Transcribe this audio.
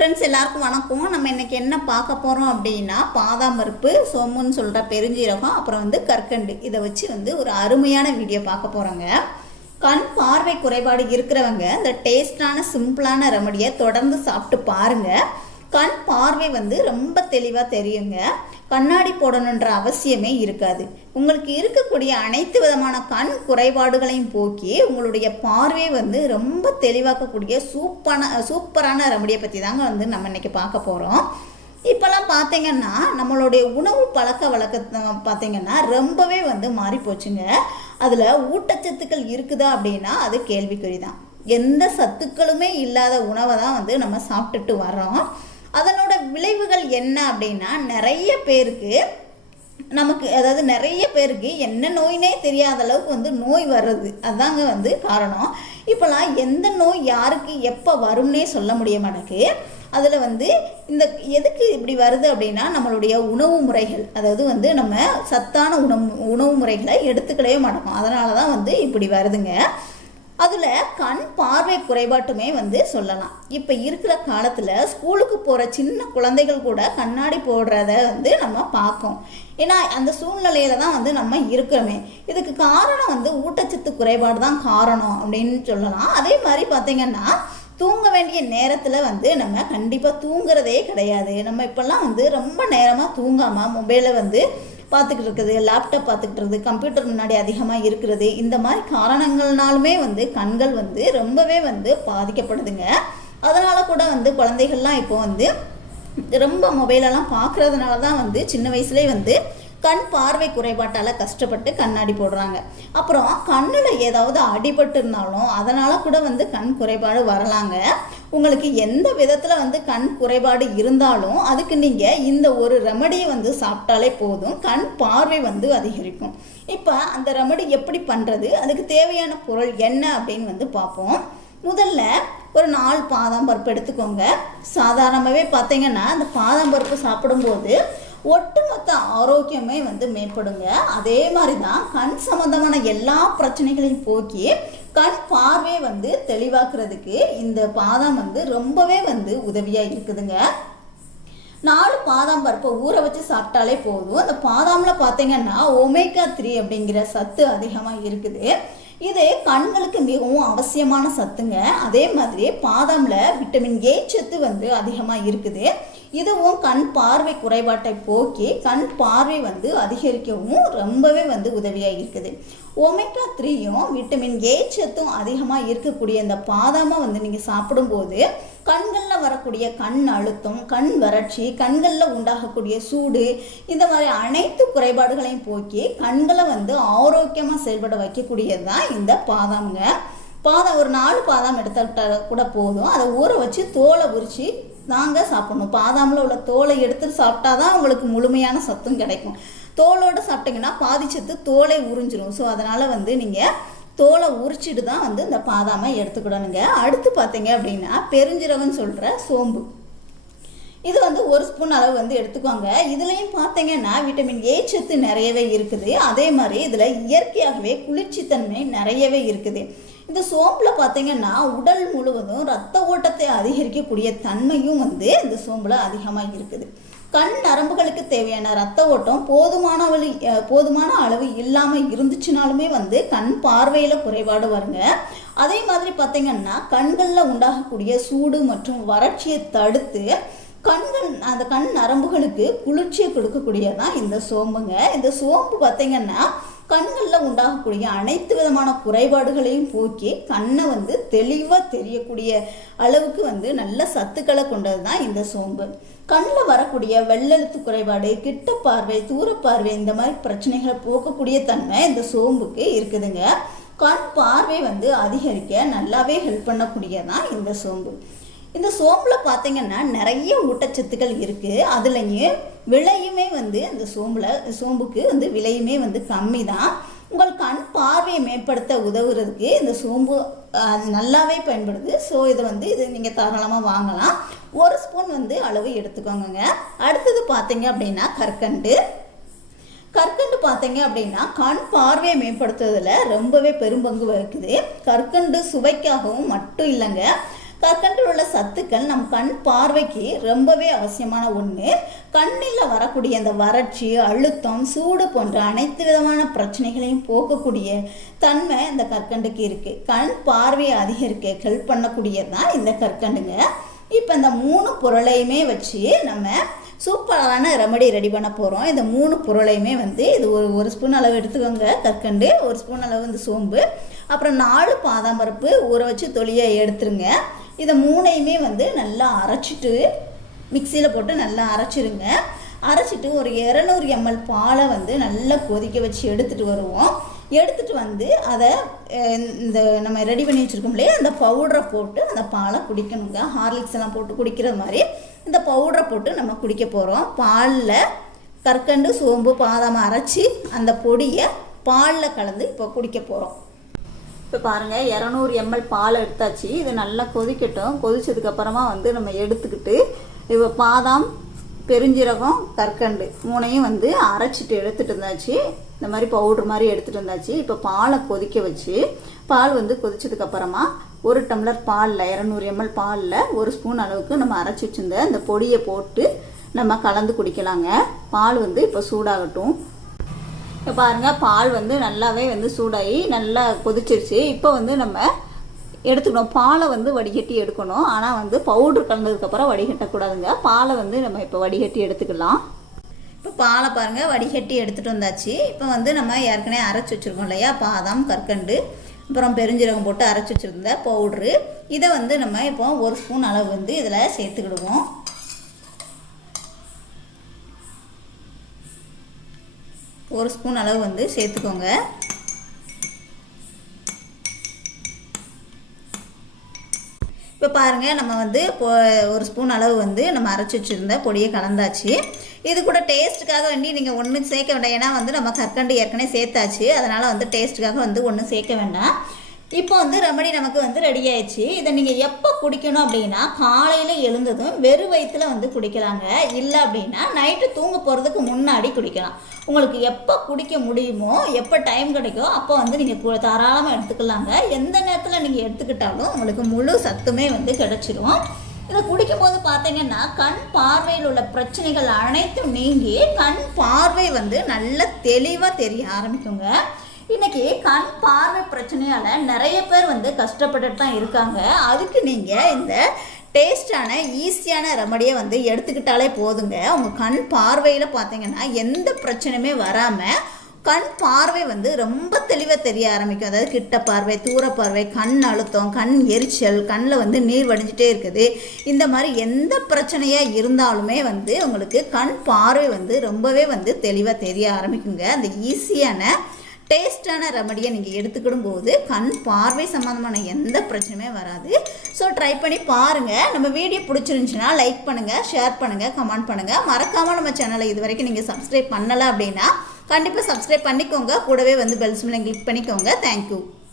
Friends எல்லாருக்கும் வணக்கம். நம்ம இன்றைக்கி என்ன பார்க்க போகிறோம் அப்படின்னா பாதாம் சொம்முன்னு சொல்கிற பெருஞ்சீரகம் அப்புறம் வந்து கற்கண்டு. இதை வச்சு வந்து ஒரு அருமையான வீடியோ பார்க்க போகிறோங்க கண் பார்வை குறைபாடு இருக்கிறவங்க இந்த டேஸ்டான சிம்பிளான ரெமடியை தொடர்ந்து சாப்பிட்டு பாருங்கள் கண் பார்வை வந்து ரொம்ப தெளிவாக தெரியுங்க. கண்ணாடி போடணுன்ற அவசியமே இருக்காது. உங்களுக்கு இருக்கக்கூடிய அனைத்து விதமான கண் குறைபாடுகளையும் போக்கி உங்களுடைய பார்வை வந்து ரொம்ப தெளிவாக்கக்கூடிய சூப்பான சூப்பரான ரெமடியை பற்றி தாங்க வந்து நம்ம இன்னைக்கு பார்க்க போகிறோம் இப்போல்லாம் பார்த்தீங்கன்னா நம்மளுடைய உணவு பழக்க வழக்க பார்த்தீங்கன்னா ரொம்பவே வந்து மாறி போச்சுங்க. அதில் ஊட்டச்சத்துக்கள் இருக்குதா அப்படின்னா அது கேள்விக்குறி தான் எந்த சத்துக்களுமே இல்லாத உணவை தான் வந்து நம்ம சாப்பிட்டுட்டு வர்றோம். அதனோட விளைவுகள் என்ன அப்படின்னா நிறைய பேருக்கு நமக்கு அதாவது நிறைய பேருக்கு என்ன நோயினே தெரியாத அளவுக்கு வந்து நோய் வர்றது. அதாங்க வந்து காரணம். இப்போலாம் எந்த நோய் யாருக்கு எப்போ வரும்னே சொல்ல முடிய மாட்டேக்கு. அதில் வந்து இந்த எதுக்கு இப்படி வருது அப்படின்னா நம்மளுடைய உணவு முறைகள். அதாவது வந்து நம்ம சத்தான உணவு உணவு முறைகளை எடுத்துக்கிடவே மாட்டோம். அதனால தான் வந்து இப்படி வருதுங்க. அதில் கண் பார்வை குறைபாட்டுமே வந்து சொல்லலாம். இப்போ இருக்கிற காலத்தில் ஸ்கூலுக்கு போகிற சின்ன குழந்தைகள் கூட கண்ணாடி போடுறத வந்து நம்ம பார்க்கோம். ஏன்னா அந்த சூழ்நிலையில தான் வந்து நம்ம இருக்கிறோமே இதுக்கு காரணம் வந்து ஊட்டச்சத்து குறைபாடு தான் காரணம் அப்படின்னு சொல்லலாம். அதே மாதிரி பார்த்திங்கன்னா தூங்க வேண்டிய நேரத்தில் வந்து நம்ம கண்டிப்பாக தூங்குறதே கிடையாது. நம்ம இப்போல்லாம் வந்து ரொம்ப நேரமாக தூங்காமல் மொபைலை வந்து பார்த்துக்கிட்டு இருக்குது லேப்டாப் பார்த்துக்கிட்டு இருக்குது கம்ப்யூட்டர் முன்னாடி அதிகமாக இருக்கிறது. இந்த மாதிரி காரணங்கள்னாலுமே வந்து கண்கள் வந்து ரொம்பவே வந்து பாதிக்கப்படுதுங்க. அதனால் கூட வந்து குழந்தைகள்லாம் இப்போ வந்து ரொம்ப மொபைலெல்லாம் பார்க்குறதுனால தான் வந்து சின்ன வயசுலேயே வந்து கண் பார்வை குறைபாட்டால் கஷ்டப்பட்டு கண்ணாடி போடுறாங்க. அப்புறம் கண்ணில் ஏதாவது அடிபட்டு இருந்தாலும் அதனால் கூட வந்து கண் குறைபாடு வரலாங்க. உங்களுக்கு எந்த விதத்தில் வந்து கண் குறைபாடு இருந்தாலும் அதுக்கு நீங்கள் இந்த ஒரு ரெமடியை வந்து சாப்பிட்டாலே போதும். கண் பார்வை வந்து அதிகரிக்கும். இப்போ அந்த ரெமடி எப்படி பண்ணுறது அதுக்கு தேவையான பொருள் என்ன அப்படின்னு வந்து பார்ப்போம். முதல்ல ஒரு நாலு பாதாம் பருப்பு எடுத்துக்கோங்க. சாதாரணமாகவே பார்த்தீங்கன்னா அந்த பாதாம் பருப்பு சாப்பிடும்போது ஒட்டுமொத்த ஆரோக்கியமே வந்து மேம்படுங்க. அதே மாதிரி தான் கண் சம்மந்தமான எல்லா பிரச்சனைகளையும் போக்கி கண் பார்வை வந்து தெளிவாக்குறதுக்கு இந்த பாதாம் வந்து ரொம்பவே வந்து உதவியாக இருக்குதுங்க. நாலு பாதாம் பருப்பை ஊற வச்சு சாப்பிட்டாலே போதும். அந்த பாதாமில் பார்த்தீங்கன்னா ஒமேகா த்ரீ அப்படிங்கிற சத்து அதிகமாக இருக்குது. இது கண்களுக்கு மிகவும் அவசியமான சத்துங்க. அதே மாதிரி பாதாமில் விட்டமின் ஏ சத்து வந்து அதிகமாக இருக்குது. இதுவும் கண் பார்வை குறைபாட்டை போக்கி கண் பார்வை வந்து அதிகரிக்கவும் ரொம்பவே வந்து உதவியாக இருக்குது. ஒமேகா த்ரீயும் விட்டமின் ஏ சத்தும் அதிகமாக இருக்கக்கூடிய இந்த பாதாமாக வந்து நீங்கள் சாப்பிடும்போது கண்களில் வரக்கூடிய கண் அழுத்தம் கண் வறட்சி கண்களில் உண்டாகக்கூடிய சூடு இந்த மாதிரி அனைத்து குறைபாடுகளையும் போக்கி கண்களை வந்து ஆரோக்கியமாக செயல்பட வைக்கக்கூடியது தான் இந்த பாதாம்ங்க. பாதாம் ஒரு நாலு பாதாம் எடுத்துக்கிட்டால் கூட போதும். அதை ஊற வச்சு தோலை உரித்து தாங்க சாப்பிடணும். பாதாமில் உள்ள தோலை எடுத்து சாப்பிட்டா தான் உங்களுக்கு முழுமையான சத்தும் கிடைக்கும். தோலோடு சாப்பிட்டீங்கன்னா பாதி சத்து தோலை உறிஞ்சிரும். ஸோ அதனால் வந்து நீங்கள் தோலை உரிச்சிட்டு தான் வந்து இந்த பாதாமை எடுத்துக்கிடணுங்க. அடுத்து பார்த்தீங்க அப்படின்னா பெருஞ்சிரவன் சொல்கிற சோம்பு. இது வந்து ஒரு ஸ்பூன் அளவு வந்து எடுத்துக்கோங்க. இதுலேயும் பார்த்தீங்கன்னா விட்டமின் ஏ சத்து நிறையவே இருக்குது. அதே மாதிரி இதில் இயற்கையாகவே குளிர்ச்சித்தன்மை நிறையவே இருக்குது. இந்த சோம்பில் பார்த்தீங்கன்னா உடல் முழுவதும் ரத்த ஓட்டத்தை அதிகரிக்கக்கூடிய தன்மையும் வந்து இந்த சோம்பில் அதிகமாக இருக்குது. கண் நரம்புகளுக்கு தேவையான ரத்த ஓட்டம் போதுமான வழி போதுமான அளவு இல்லாமல் இருந்துச்சுனாலுமே வந்து கண் பார்வையில் குறைபாடு வருங்க. அதே மாதிரி பார்த்தீங்கன்னா கண்களில் உண்டாகக்கூடிய சூடு மற்றும் வறட்சியை தடுத்து கண்கள் அந்த கண் நரம்புகளுக்கு குளிர்ச்சியை கொடுக்கக்கூடியதான் இந்த சோம்புங்க. இந்த சோம்பு பார்த்தீங்கன்னா கண்களில் உண்டாகக்கூடிய அனைத்து விதமான குறைபாடுகளையும் போக்கி கண்ணை வந்து தெளிவாக தெரியக்கூடிய அளவுக்கு வந்து நல்ல சத்துக்களை கொண்டது தான் இந்த சோம்பு. கண்ணில் வரக்கூடிய வெள்ளெழுத்து குறைபாடு கிட்ட பார்வை தூரப்பார்வை இந்த மாதிரி பிரச்சனைகளை போக்கக்கூடிய தன்மை இந்த சோம்புக்கு இருக்குதுங்க. கண் பார்வை வந்து அதிகரிக்க நல்லாவே ஹெல்ப் பண்ணக்கூடியதான் இந்த சோம்பு. இந்த சோம்பில் பார்த்தீங்கன்னா நிறைய ஊட்டச்சத்துக்கள் இருக்குது அதுலேயும் விலையுமே வந்து இந்த சோம்பில் சோம்புக்கு வந்து விலையுமே வந்து கம்மி தான் உங்கள் கண் பார்வையை மேம்படுத்த உதவுறதுக்கு இந்த சோம்பு நல்லாவே பயன்படுது. ஸோ இதை வந்து இது நீங்கள் தாராளமாக வாங்கலாம். ஒரு ஸ்பூன் வந்து அளவு எடுத்துக்கோங்க அடுத்தது பார்த்தீங்க அப்படின்னா கற்கண்டு. கற்கண்டு பார்த்தீங்க அப்படின்னா கண் பார்வையை மேம்படுத்துறதுல ரொம்பவே பெரும்பங்கு வகிக்குது. கற்கண்டு சுவைக்காகவும் மட்டும் இல்லைங்க. கற்கண்டில் உள்ள சத்துக்கள் நம் கண் பார்வைக்கு ரொம்பவே அவசியமான ஒன்று கண்ணில் வரக்கூடிய அந்த வறட்சி அழுத்தம் சூடு போன்ற அனைத்து விதமான பிரச்சனைகளையும் போக்கக்கூடிய தன்மை இந்த கற்கண்டுக்கு இருக்குது கண் பார்வையை அதிகரிக்க ஹெல்ப் பண்ணக்கூடியது தான் இந்த கற்கண்டுங்க. இப்போ இந்த மூணு பொருளையுமே வச்சு நம்ம சூப்பரான ரெமடி ரெடி பண்ண போகிறோம் இந்த மூணு பொருளையுமே வந்து இது ஒரு ஒரு ஸ்பூன் அளவு எடுத்துக்கோங்க கற்கண்டு ஒரு ஸ்பூன் அளவு வந்து சோம்பு. அப்புறம் நாலு பாதாம் பருப்பு ஊற வச்சு தொலியை எடுத்துருங்க. இதை மூணையுமே வந்து நல்லா அரைச்சிட்டு மிக்சியில் போட்டு நல்லா அரைச்சிருங்க. அரைச்சிட்டு ஒரு இரநூறு எம்எல் பாலை வந்து நல்லா கொதிக்க வச்சு எடுத்துகிட்டு வருவோம். எடுத்துகிட்டு வந்து அதை இந்த நம்ம ரெடி பண்ணி வச்சுருக்கோம் இல்லையா? அந்த பவுடரை போட்டு அந்த பாலை குடிக்கணுங்க. ஹார்லிக்ஸ் எல்லாம் போட்டு குடிக்கிற மாதிரி இந்த பவுடரை போட்டு நம்ம குடிக்க போகிறோம் பாலில் கற்கண்டு சோம்பு பாதாம் அரைச்சி அந்த பொடியை பாலில் கலந்து இப்போ குடிக்க போகிறோம் இப்போ பாருங்கள் இரநூறு எம்எல் பால் எடுத்தாச்சு. இது நல்லா கொதிக்கட்டும். கொதிச்சதுக்கப்புறமா வந்து நம்ம எடுத்துக்கிட்டு இப்போ பாதாம் பெருஞ்சீரகம் கற்கண்டு மூணையும் வந்து அரைச்சிட்டு எடுத்துகிட்டு இருந்தாச்சு இந்த மாதிரி பவுடர் மாதிரி எடுத்துகிட்டு இருந்தாச்சு இப்போ பாலை கொதிக்க வச்சு பால் வந்து கொதிச்சதுக்கப்புறமா ஒரு டம்ளர் பாலில் இரநூறு எம்எல் பாலில் ஒரு ஸ்பூன் அளவுக்கு நம்ம அரைச்சி வச்சுருந்த இந்த பொடியை போட்டு நம்ம கலந்து குடிக்கலாங்க. பால் வந்து இப்போ சூடாகட்டும். இப்போ பாருங்கள் பால் வந்து நல்லாவே வந்து சூடாகி நல்லா கொதிச்சிருச்சு. இப்போ வந்து நம்ம எடுத்துக்கணும். பாலை வந்து வடிகட்டி எடுக்கணும். ஆனால் வந்து பவுட்ரு கலந்ததுக்கப்புறம் வடிகட்டக்கூடாதுங்க. பாலை வந்து நம்ம இப்போ வடிகட்டி எடுத்துக்கலாம். இப்போ பாலை பாருங்கள் வடிகட்டி எடுத்துகிட்டு வந்தாச்சு. இப்போ வந்து நம்ம ஏற்கனவே அரைச்சி வச்சுருக்கோம் இல்லையா? பாதாம் கற்கண்டு அப்புறம் பெருஞ்சீரகம் போட்டு அரைச்சி வச்சுருந்த பவுட்ரு இதை வந்து நம்ம இப்போ ஒரு ஸ்பூன் அளவு வந்து இதில் சேர்த்துக்கிடுவோம். ஒரு ஸ்பூன் அளவு வந்து சேர்த்துக்கோங்க. இப்போ பாருங்கள் நம்ம வந்து ஒரு ஸ்பூன் அளவு வந்து நம்ம அரைச்சி வச்சுருந்த பொடியை கலந்தாச்சு. இது கூட டேஸ்ட்டுக்காக வேண்டி நீங்கள் ஒன்றும் சேர்க்க வேண்டாம். ஏன்னா வந்து நம்ம கற்கண்டு ஏற்கனவே சேர்த்தாச்சு. அதனால் வந்து டேஸ்ட்டுக்காக வந்து ஒன்றும் சேர்க்க வேண்டாம். இப்போ வந்து ரெமடி நமக்கு வந்து ரெடி ஆயிடுச்சு. இதை நீங்கள் எப்போ குடிக்கணும் அப்படின்னா காலையில் எழுந்ததும் வெறும் வயிற்றுல வந்து குடிக்கலாங்க. இல்லை அப்படின்னா நைட்டு தூங்க போகிறதுக்கு முன்னாடி குடிக்கலாம். உங்களுக்கு எப்போ குடிக்க முடியுமோ எப்போ டைம் கிடைக்கோ அப்போ வந்து நீங்கள் தாராளமாக எடுத்துக்கலாங்க. எந்த நேரத்தில் நீங்கள் எடுத்துக்கிட்டாலும் உங்களுக்கு முழு சத்துமே வந்து கிடச்சிரும். இதை குடிக்கும்போது பார்த்தீங்கன்னா கண் பார்வையில் உள்ள பிரச்சனைகள் அனைத்தும் நீங்கி கண் பார்வை வந்து நல்ல தெளிவாக தெரிய ஆரம்பிக்குங்க. இன்னைக்கு கண் பார்வை பிரச்சனையால் நிறைய பேர் வந்து கஷ்டப்பட்டுட்டு தான் இருக்காங்க. அதுக்கு நீங்கள் இந்த டேஸ்டான ஈஸியான ரெமடியை வந்து எடுத்துக்கிட்டாலே போதுங்க. உங்கள் கண் பார்வையில் பார்த்தீங்கன்னா எந்த பிரச்சனையுமே வராமல் கண் பார்வை வந்து ரொம்ப தெளிவாக தெரிய ஆரம்பிக்கும். அதாவது கிட்ட பார்வை தூர பார்வை கண் அழுத்தம் கண் எரிச்சல் கண்ணில் வந்து நீர் வடிஞ்சிட்டே இருக்குது. இந்த மாதிரி எந்த பிரச்சனையாக இருந்தாலுமே வந்து உங்களுக்கு கண் பார்வை வந்து ரொம்பவே வந்து தெளிவாக தெரிய ஆரம்பிக்குங்க. அந்த ஈஸியான டேஸ்டான ரெமடியை நீங்கள் எடுத்துக்கிடும் போது கண் பார்வை சம்மந்தமான எந்த பிரச்சனையுமே வராது. ஸோ ட்ரை பண்ணி பாருங்கள் நம்ம வீடியோ பிடிச்சிருந்துச்சுன்னா லைக் பண்ணுங்கள் ஷேர் பண்ணுங்கள் கமெண்ட் பண்ணுங்கள் மறக்காமல் நம்ம சேனலை இது வரைக்கும் நீங்கள் சப்ஸ்கிரைப் பண்ணலை அப்படின்னா கண்டிப்பாக சப்ஸ்கிரைப் பண்ணிக்கோங்க. கூடவே வந்து பெல்ஸ்மில் கிளிக் பண்ணிக்கோங்க. தேங்க்யூ